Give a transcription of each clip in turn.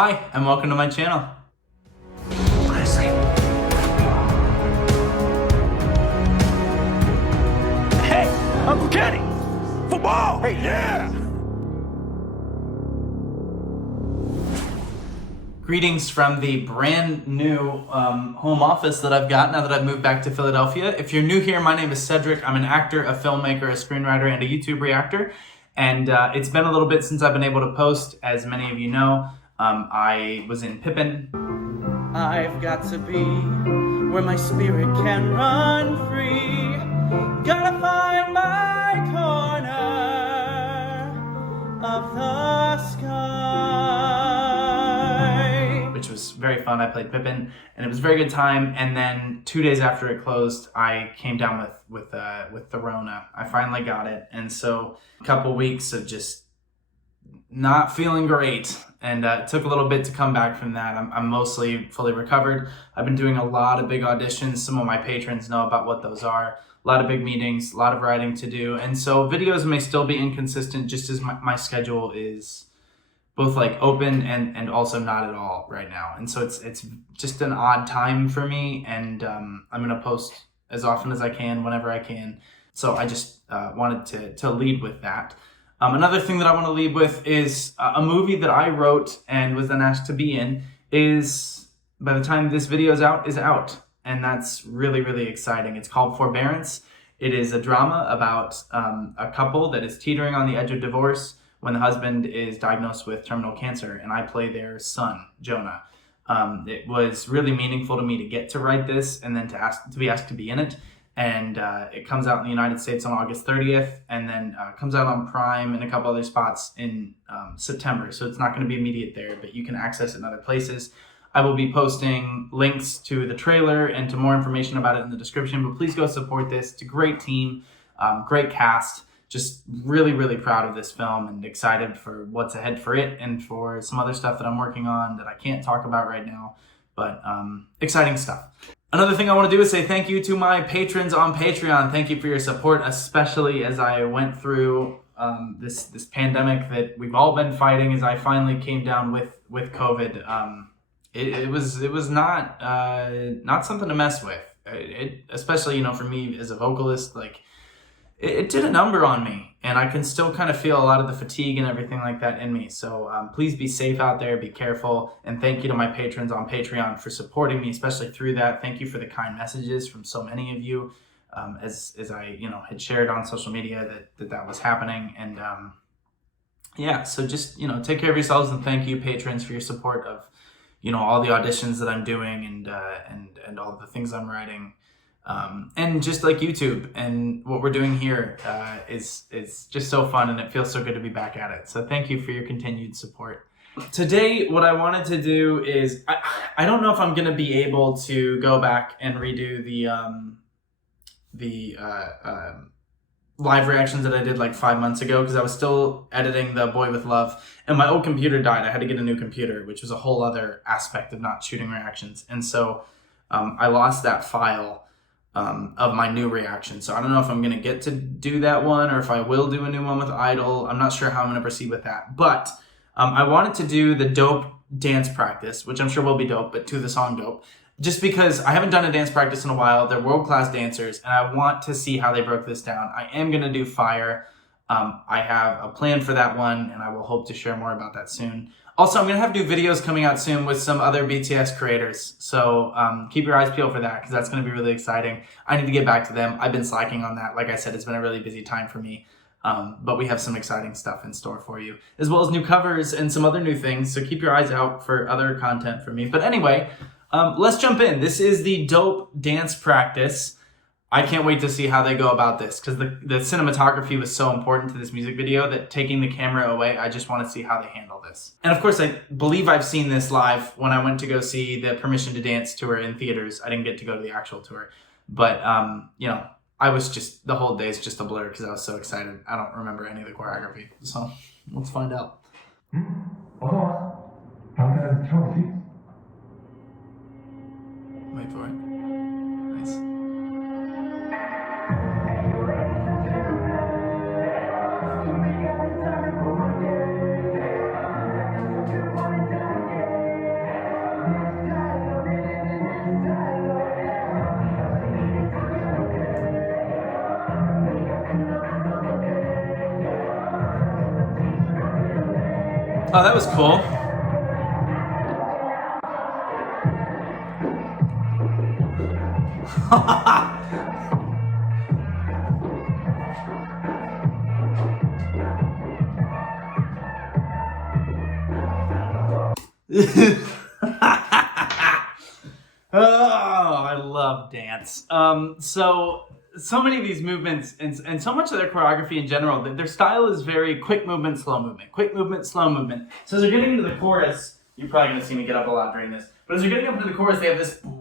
Hi, and welcome to my channel. Honestly. Hey, Uncle Kenny! Football! Hey, yeah! Greetings from the brand new home office that I've got now that I've moved back to Philadelphia. If you're new here, my name is Cedric. I'm an actor, a filmmaker, a screenwriter, and a YouTube reactor. And it's been a little bit since I've been able to post. As many of you know, I was in Pippin. I've got to be where my spirit can run free. Gotta find my corner of the sky. Which was very fun. I played Pippin, and it was a very good time. And then 2 days after it closed, I came down with the Rona. I finally got it, and so a couple weeks of just not feeling great, and it took a little bit to come back from that. I'm mostly fully recovered. I've been doing a lot of big auditions. Some of my patrons know about what those are. A lot of big meetings, a lot of writing to do, and so videos may still be inconsistent, just as my schedule is both like open and also not at all right now. And so it's just an odd time for me, and I'm gonna post as often as I can, whenever I can. So I just wanted to lead with that. Another thing that I want to lead with is a movie that I wrote and was then asked to be in is, by the time this video is out. And that's really, really exciting. It's called Forbearance. It is a drama about a couple that is teetering on the edge of divorce when the husband is diagnosed with terminal cancer, and I play their son, Jonah. It was really meaningful to me to get to write this and then to be asked to be in it. And it comes out in the United States on August 30th, and then comes out on Prime and a couple other spots in September. So it's not going to be immediate there, but you can access it in other places. I will be posting links to the trailer and to more information about it in the description, but please go support this. It's a great team, great cast. Just really, really proud of this film and excited for what's ahead for it and for some other stuff that I'm working on that I can't talk about right now, but exciting stuff. Another thing I want to do is say thank you to my patrons on Patreon. Thank you for your support, especially as I went through this pandemic that we've all been fighting. As I finally came down with COVID, it was not something to mess with. Especially for me as a vocalist, like it did a number on me, and I can still kind of feel a lot of the fatigue and everything like that in me. So please be safe out there, be careful, and thank you to my patrons on Patreon for supporting me, especially through that. Thank you for the kind messages from so many of you, as I had shared on social media that was happening. And yeah, so just take care of yourselves, and thank you, patrons, for your support of all the auditions that I'm doing and all the things I'm writing. And just like YouTube and what we're doing here is just so fun, and it feels so good to be back at it. So thank you for your continued support. Today, what I wanted to do is, I don't know if I'm going to be able to go back and redo the live reactions that I did like 5 months ago, because I was still editing The Boy With Love, and my old computer died. I had to get a new computer, which was a whole other aspect of not shooting reactions. And so I lost that file of my new reaction. So I don't know if I'm going to get to do that one or if I will do a new one with Idol. I'm not sure how I'm going to proceed with that. But I wanted to do the Dope dance practice, which I'm sure will be dope, but to the song Dope, just because I haven't done a dance practice in a while. They're world-class dancers, and I want to see how they broke this down. I am going to do Fire. I have a plan for that one, and I will hope to share more about that soon. Also, I'm going to have new videos coming out soon with some other BTS creators. So keep your eyes peeled for that, because that's going to be really exciting. I need to get back to them. I've been slacking on that. Like I said, it's been a really busy time for me. But we have some exciting stuff in store for you, as well as new covers and some other new things. So keep your eyes out for other content from me. But anyway, let's jump in. This is the Dope dance practice. I can't wait to see how they go about this, because the cinematography was so important to this music video that taking the camera away, I just want to see how they handle this. And of course, I believe I've seen this live when I went to go see the Permission to Dance tour in theaters. I didn't get to go to the actual tour, but I was just, the whole day is just a blur because I was so excited. I don't remember any of the choreography, so let's find out. Wait for it. Nice. Oh, that was cool. Oh, I love dance. So many of these movements and so much of their choreography in general, their style is very quick movement, slow movement, quick movement, slow movement. So as they're getting into the chorus, you're probably going to see me get up a lot during this, but as they're getting up into the chorus, they have this with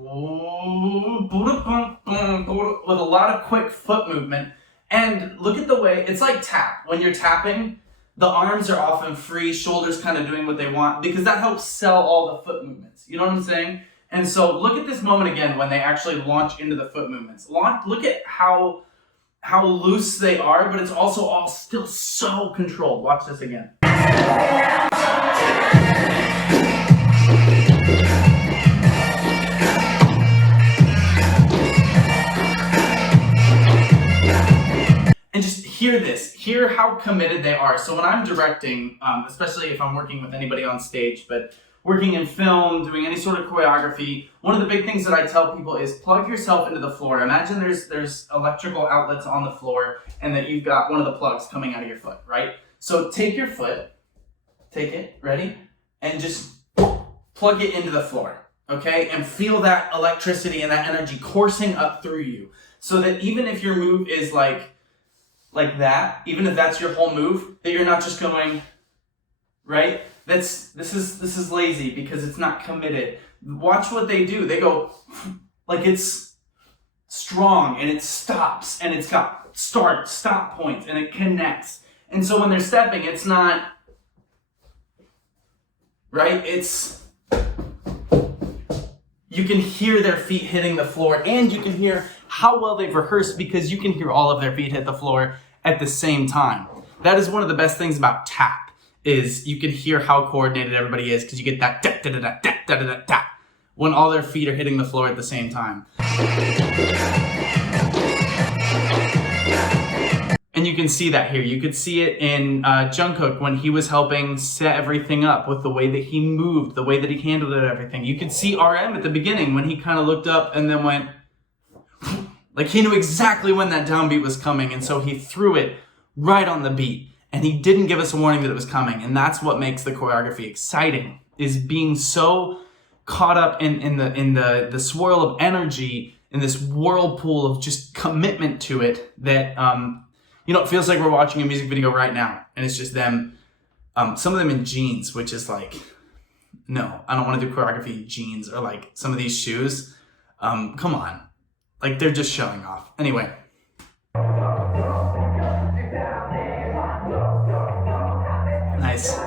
a lot of quick foot movement. And look at the way, it's like tap. When you're tapping, the arms are often free, shoulders kind of doing what they want, because that helps sell all the foot movements. You know what I'm saying? And so look at this moment again when they actually launch into the foot movements. Look at how loose they are, but it's also all still so controlled. Watch this again. And just hear this. Hear how committed they are. So when I'm directing, especially if I'm working with anybody on stage, but working in film, doing any sort of choreography, one of the big things that I tell people is plug yourself into the floor. Imagine there's electrical outlets on the floor and that you've got one of the plugs coming out of your foot, right? So take your foot, take it, ready? And just plug it into the floor, okay? And feel that electricity and that energy coursing up through you. So that even if your move is like that, even if that's your whole move, that you're not just going, right? This is lazy because it's not committed. Watch what they do. They go like it's strong and it stops and it's got start, stop points and it connects. And so when they're stepping, it's not, right? It's, you can hear their feet hitting the floor and you can hear how well they've rehearsed because you can hear all of their feet hit the floor at the same time. That is one of the best things about tap. Is you can hear how coordinated everybody is because you get that da da da da da da da da when all their feet are hitting the floor at the same time. And you can see that here. You could see it in Jungkook when he was helping set everything up with the way that he moved, the way that he handled it, everything. You could see RM at the beginning when he kind of looked up and then went, like he knew exactly when that downbeat was coming and so he threw it right on the beat. And he didn't give us a warning that it was coming. And that's what makes the choreography exciting, is being so caught up in the swirl of energy, in this whirlpool of just commitment to it that, it feels like we're watching a music video right now. And it's just them, some of them in jeans, which is like, no, I don't want to do choreography in jeans or like some of these shoes. Come on. Like they're just showing off. Anyway. Nice.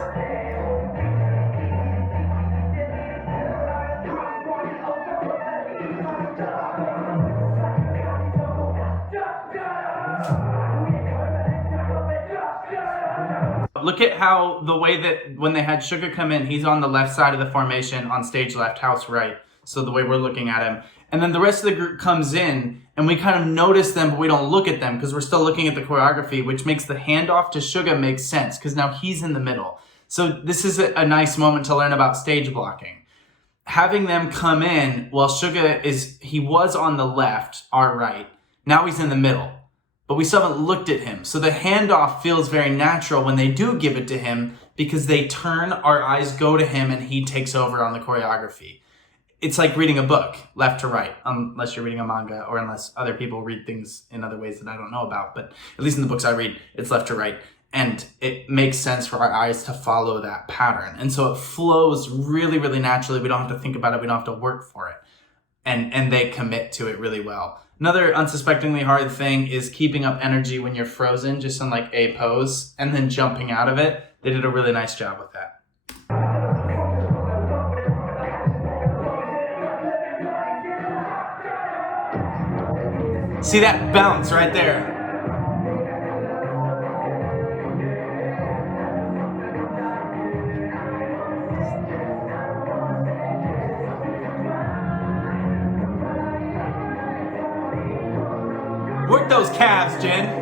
Look at how the way that when they had Suga come in, he's on the left side of the formation, on stage left, house right. So the way we're looking at him. And then the rest of the group comes in and we kind of notice them, but we don't look at them because we're still looking at the choreography, which makes the handoff to Suga make sense because now he's in the middle. So this is a nice moment to learn about stage blocking. Having them come in while Suga he was on the left, our right. Now he's in the middle, but we still haven't looked at him. So the handoff feels very natural when they do give it to him because they turn, our eyes go to him and he takes over on the choreography. It's like reading a book, left to right, unless you're reading a manga or unless other people read things in other ways that I don't know about. But at least in the books I read, it's left to right. And it makes sense for our eyes to follow that pattern. And so it flows really, really naturally. We don't have to think about it. We don't have to work for it. And they commit to it really well. Another unsuspectingly hard thing is keeping up energy when you're frozen, just in like a pose, and then jumping out of it. They did a really nice job with that. See that bounce right there? Work those calves, Jen.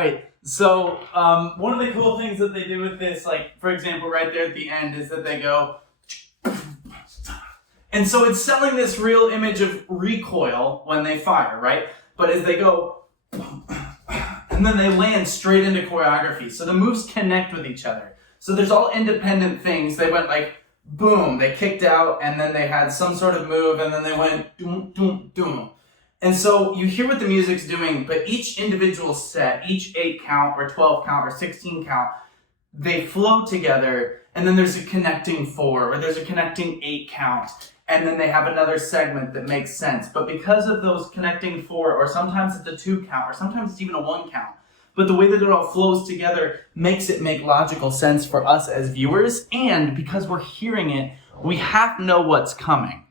right. So one of the cool things that they do with this, like for example, right there at the end, is that they go, and so it's selling this real image of recoil when they fire, right? But as they go, and then they land straight into choreography. So the moves connect with each other. So there's all independent things. They went like, boom, they kicked out, and then they had some sort of move, and then they went, doom, doom, doom. And so you hear what the music's doing, but each individual set, each 8 count or 12 count or 16 count, they flow together, and then there's a connecting 4 or there's a connecting 8 count, and then they have another segment that makes sense. But because of those connecting 4, or sometimes it's a 2 count, or sometimes it's even a 1 count, but the way that it all flows together makes it make logical sense for us as viewers, and because we're hearing it, we have to know what's coming.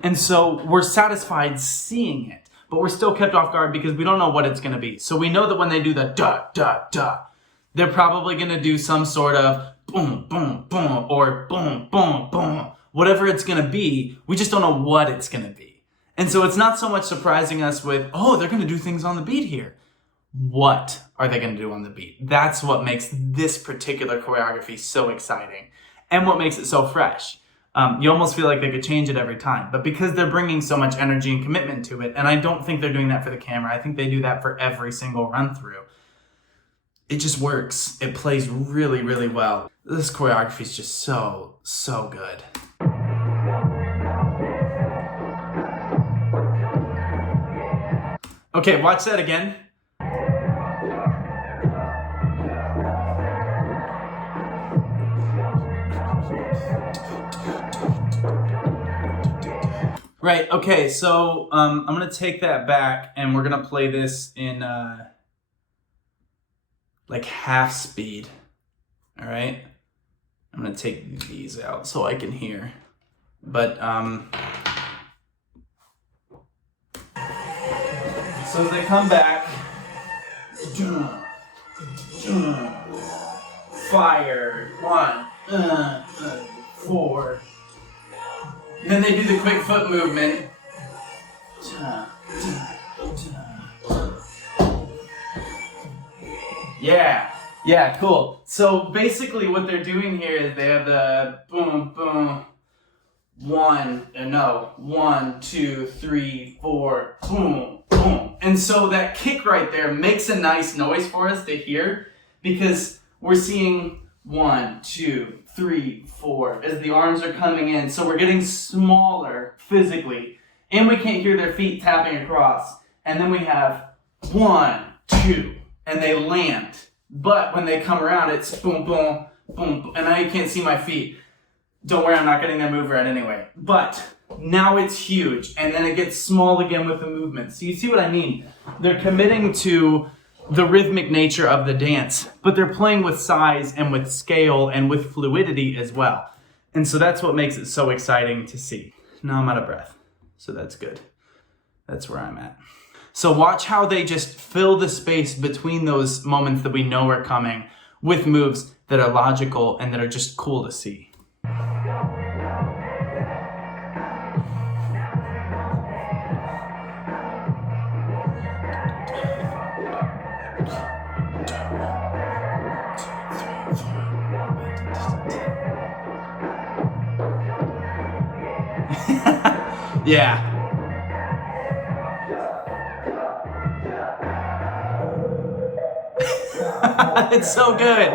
And so we're satisfied seeing it, but we're still kept off guard because we don't know what it's going to be. So we know that when they do the da, da, da, they're probably going to do some sort of boom, boom, boom, or boom, boom, boom. Whatever it's going to be, we just don't know what it's going to be. And so it's not so much surprising us with, oh, they're going to do things on the beat here. What are they going to do on the beat? That's what makes this particular choreography so exciting and what makes it so fresh. You almost feel like they could change it every time, but because they're bringing so much energy and commitment to it, and I don't think they're doing that for the camera, I think they do that for every single run through. It just works. It plays really, really well. This choreography is just so, so good. Okay, watch that again. Right, okay, so I'm gonna take that back and we're gonna play this in like half speed. All right, I'm gonna take these out so I can hear. But so as they come back, fire, 1, 4. Then they do the quick foot movement. Yeah, cool. So basically what they're doing here is they have the boom, boom, 1, 2, 3, 4, boom, boom. And so that kick right there makes a nice noise for us to hear because we're seeing 1, 2, 3, 4 as the arms are coming in. So we're getting smaller physically and we can't hear their feet tapping across. And then we have 1, 2, and they land. But when they come around, it's boom, boom, boom, boom. And now you can't see my feet. Don't worry, I'm not getting that move right anyway. But now it's huge, and then it gets small again with the movement. So you see what I mean? They're committing to the rhythmic nature of the dance, but they're playing with size and with scale and with fluidity as well. And so that's what makes it so exciting to see. Now I'm out of breath, so that's good. That's where I'm at. So watch how they just fill the space between those moments that we know are coming with moves that are logical and that are just cool to see. Yeah. It's so good.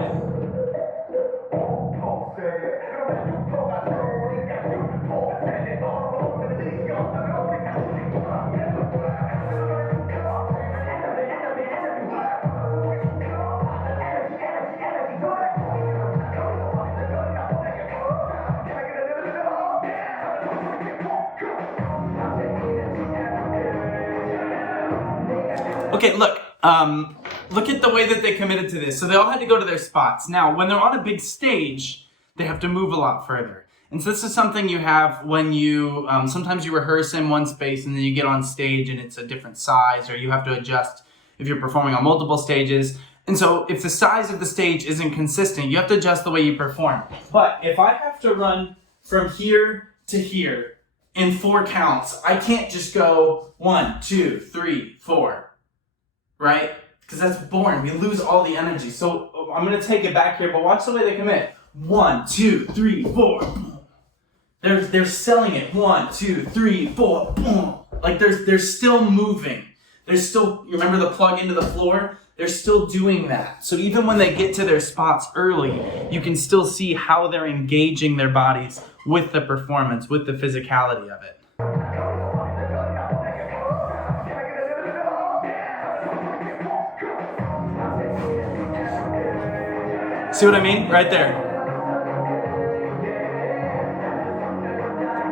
Okay, look at the way that they committed to this. So they all had to go to their spots. Now, when they're on a big stage, they have to move a lot further. And so this is something you have when you, sometimes you rehearse in one space and then you get on stage and it's a different size, or you have to adjust if you're performing on multiple stages. And so if the size of the stage isn't consistent, you have to adjust the way you perform. But if I have to run from here to here in 4 counts, I can't just go 1, 2, 3, 4. Right? because that's boring. We lose all the energy. So I'm going to take it back here, but watch the way they commit. 1, 2, 3, 4. They're selling it. 1, 2, 3, 4. Like they're still moving. They're still, you remember the plug into the floor? They're still doing that. So even when they get to their spots early, you can still see how they're engaging their bodies with the performance, with the physicality of it. See what I mean? Right there.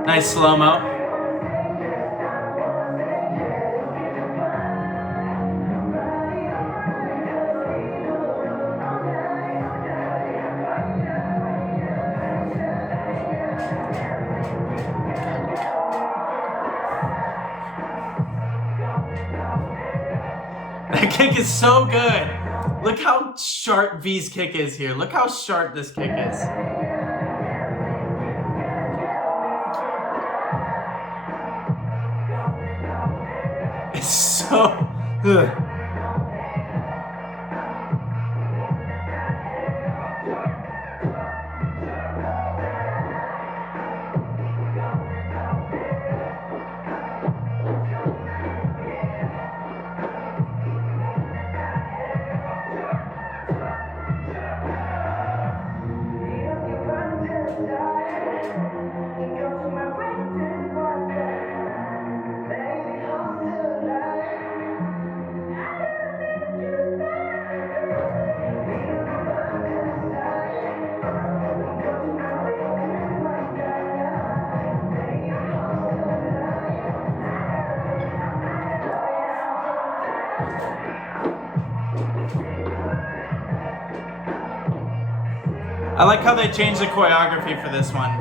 Nice slow-mo. That kick is so good. Look how sharp V's kick is here. Look how sharp this kick is. It's so... Ugh. I like how they changed the choreography for this one.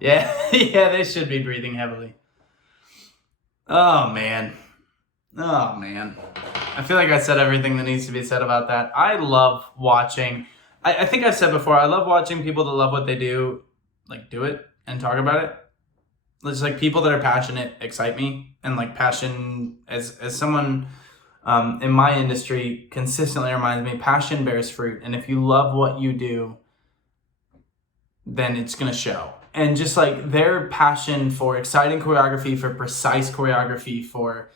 Yeah, they should be breathing heavily. Oh man. I feel like I said everything that needs to be said about that. I love watching, I think I've said before, I love watching people that love what they do, like do it and talk about it. It's like people that are passionate excite me, and like passion as someone in my industry consistently reminds me, passion bears fruit. And if you love what you do, then it's going to show. And just like their passion for exciting choreography, for precise choreography, for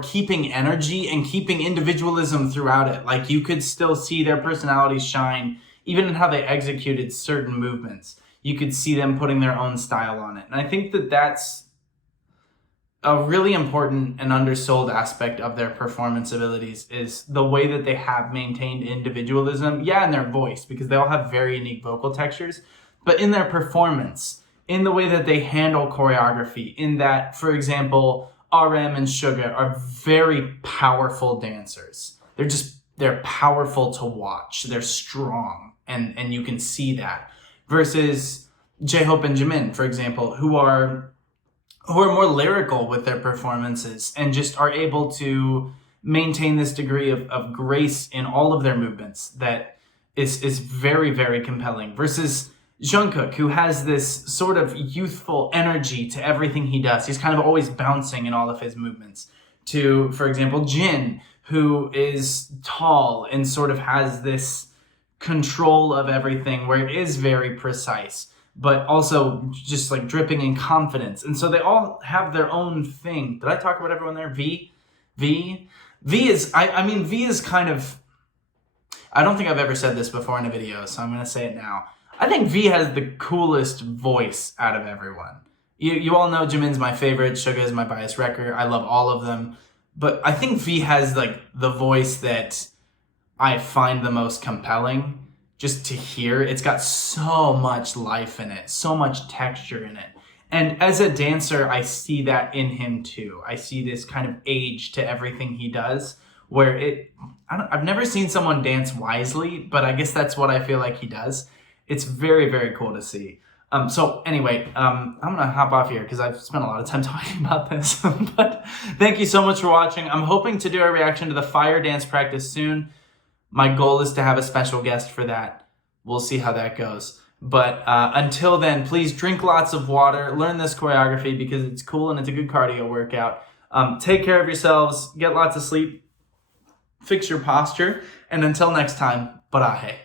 keeping energy and keeping individualism throughout it. Like you could still see their personalities shine even in how they executed certain movements. You could see them putting their own style on it. And I think that that's a really important and undersold aspect of their performance abilities, is the way that they have maintained individualism. Yeah, in their voice, because they all have very unique vocal textures, but in their performance, in the way that they handle choreography, in that, for example, RM and Suga are very powerful dancers. They're powerful to watch. They're strong, and you can see that. Versus J-Hope and Jimin, for example, who are more lyrical with their performances and just are able to maintain this degree of grace in all of their movements that is very, very compelling. Versus Jungkook, who has this sort of youthful energy to everything he does. He's kind of always bouncing in all of his movements. To, for example, Jin, who is tall and sort of has this control of everything where it is very precise, but also just like dripping in confidence. And so they all have their own thing. Did I talk about everyone there? V is kind of, I don't think I've ever said this before in a video, so I'm going to say it now. I think V has the coolest voice out of everyone. You all know Jimin's my favorite, Suga is my bias wrecker. I love all of them. But I think V has like the voice that I find the most compelling just to hear. It's got so much life in it, so much texture in it. And as a dancer, I see that in him too. I see this kind of age to everything he does, where I've never seen someone dance wisely, but I guess that's what I feel like he does. It's very, very cool to see. So anyway, I'm going to hop off here because I've spent a lot of time talking about this. But thank you so much for watching. I'm hoping to do a reaction to the Fire dance practice soon. My goal is to have a special guest for that. we'll see how that goes. But until then, please drink lots of water, learn this choreography because it's cool and it's a good cardio workout. Take care of yourselves, get lots of sleep, fix your posture, and until next time, barahe.